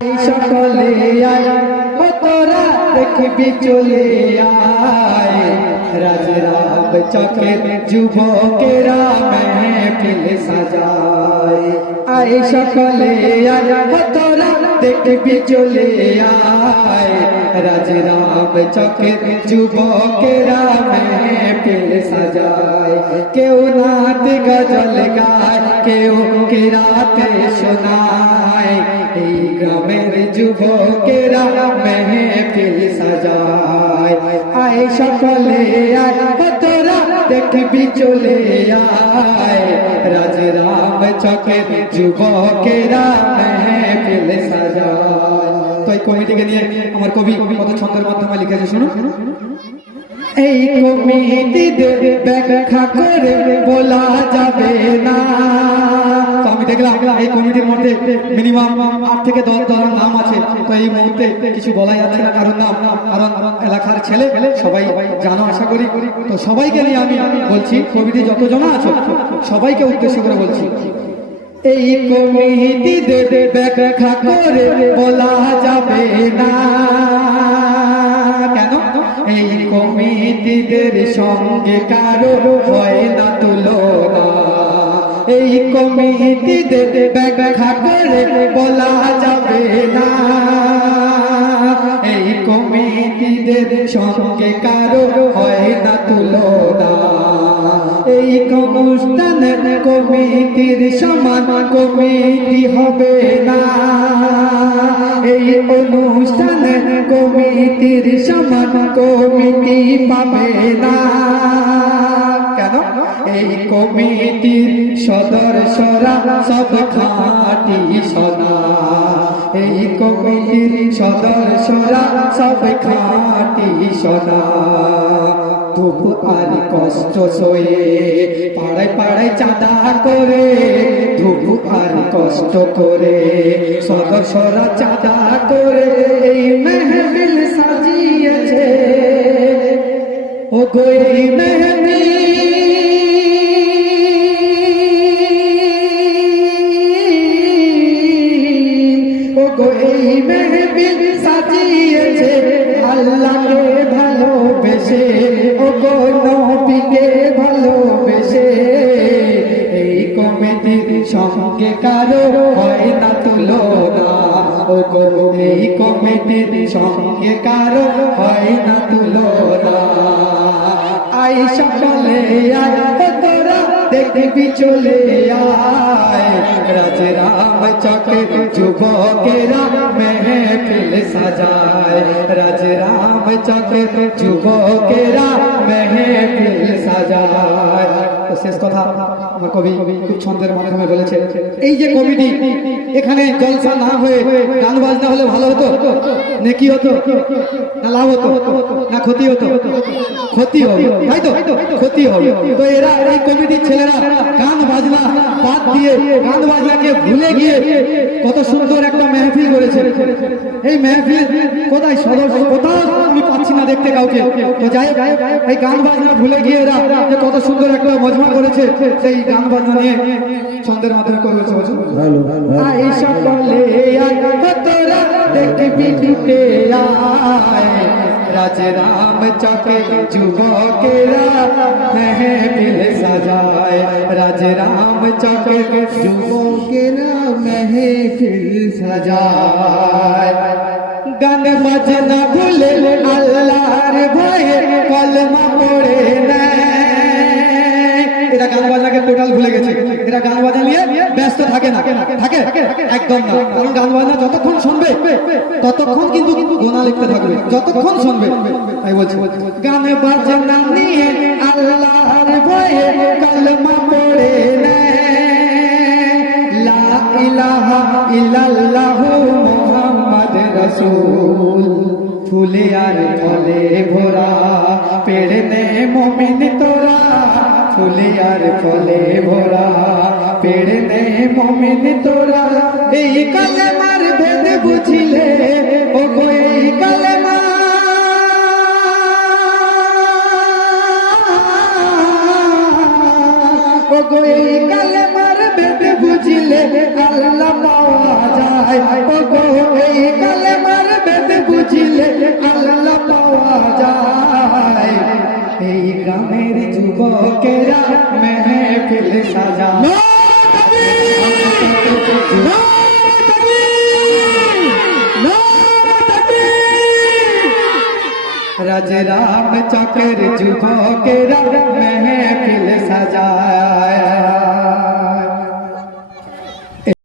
সকলে আয় ও রাত দেখবি চলে আয়। রাজ রাম চকের যুবকেরা মেহফিল সাজায় আয় সকলে আয় ও তোরা দেখবি চলে আয় রাজ রাম চকের যুবকেরা মেহফিল সাজায় কেউ নাত গজল গায় কেউ কেরাতে শোনায় এই গ্রামের যুবকেরা মেহফিল সাজায় আয় সকলে আয় তোরা দেখবি চলে আয়। রাজ রাম চকের যুবকেরা মেহফিল সাজায়। তো এই কমিটিকে নিয়ে আমার কবি কত ছন্দের মাধ্যমে লিখেছে শুনুন এই কমিটিদের ব্যাখ্যা করে বলা যাবে না। তো আমি দেখলাম এই কমিটির মধ্যে মিনিমাম আট থেকে দশ জনের নাম আছে। তো এই মুহূর্তে কিছু বলা যাচ্ছে না কারণ নাম, কারণ এলাকার ছেলে, সবাই জানো আশা করি। তো সবাইকে নিয়ে আমি বলছি কমিটি যতজন আছো, সবাইকে উদ্দেশ্য করে বলছি। এই কমিটিদের ব্যাখ্যা করে বলা যাবে না। কেন? এই কমিটিদের সঙ্গে কারও হয় না তুলনা। এই কমিটিদের ব্যাখ্যা করে বলা যাবে না। এই কমিটিদের সঙ্গে কারও হয় না তুলনা। এই অনুষ্ঠানে কমিটির সমান কমিটি হবে না। এই অনুষ্ঠানে কমিটির সমান কমিটি পাবে না। এই কমিটির সদস্যরা সব খাটি সোনা। এই কমিটির সদস্যরা সব খাটি সোনা। ধূপ আর কষ্ট সয়ে পাড়ায় পাড়ায় চাঁদা করে, ধূপ আর কষ্ট করে সদস্যরা চাঁদা করে এই মেহবিল সাজিয়েছে। ও গই মেহবিল আল্লাহকে ভালোবেসে, ও গো নবীকে ভালোবেসে। এই কমিটির সঙ্গে কারও হয় না তুলনা। ও গো, এই কমিটির সঙ্গে কারও হয় না তুলনা। আই সকলে আয় দেখবি চলে আয়। রাম চকের যুবকেরা মেহফিল সাজায়। রাজ রাম চকের যুবকেরা মেহফিল সাজায়। শেষ কথা, আমার কবি খুব ছন্দের মাধ্যমে বলেছে, এই যে কমিটি এখানে জলসা না হয়ে গান বাজনা হলে ভালো হতো? নেকি হতো? না লাভ হতো? না ক্ষতি হতো? ক্ষতি হবে, তাই তো? ক্ষতি হবে। তো এরা এই কমিটির ছেলেরা গান বাজনা বাদ দিয়ে গান বাজনাকে ভুলে গিয়ে কত সুন্দর একটা মেহফিল করেছে। এই মেহফিল কোথায় সদস্য কোথাও আমি পাচ্ছি না দেখতে কাউকে। তো যাই এই গান বাজনা ভুলে গিয়ে এরা যে কত সুন্দর একটা মজমা করেছে সেই গান বাজনা নিয়ে ছন্দের মাধ্যমে করেছে আই সকলে দেখবি আয়। রাজ রাম চকে যুবকেরা মেহফিল সাজায় রাজ রাম চকে যুবকেরা মেহফিল সাজায় গান বাজনা ভুলে আল্লাহর ভয়ে কলমা পড়ে নেয় এরা গান বাজনাকে টোটাল ভুলে গেছে এরা গান বাজনা নিয়ে ব্যস্ত থাকে না থাকে একদম না। কারণ গান বাজনা যতক্ষণ শুনবে, ততক্ষণ কিন্তু গোনা লিখতে থাকবে। যতক্ষণ শুনবে বলছি। গান বাজনা নিয়ে আল্লাহর কলমা পড়ে লা ফুলে আর ফলে ভরা, পেড়ে নে মমিন তোরা। ফুলে আর ফলে ভরা মমিন তোরা, এই কালেমার ভেদ বুঝিলে ও গো এই কালেমা। ও গো এই কালেমার ভেদ বুঝিলে আল্লাহ পাওয়া যায়। ও গো এই কালেমার বেদ বুঝিলে আল্লাহ পাওয়া যায়। এই গ্রামের যুবকেরা মেহফিল সাজায় রাজ রাম চকের যুবকেরা মেহফিল সাজায়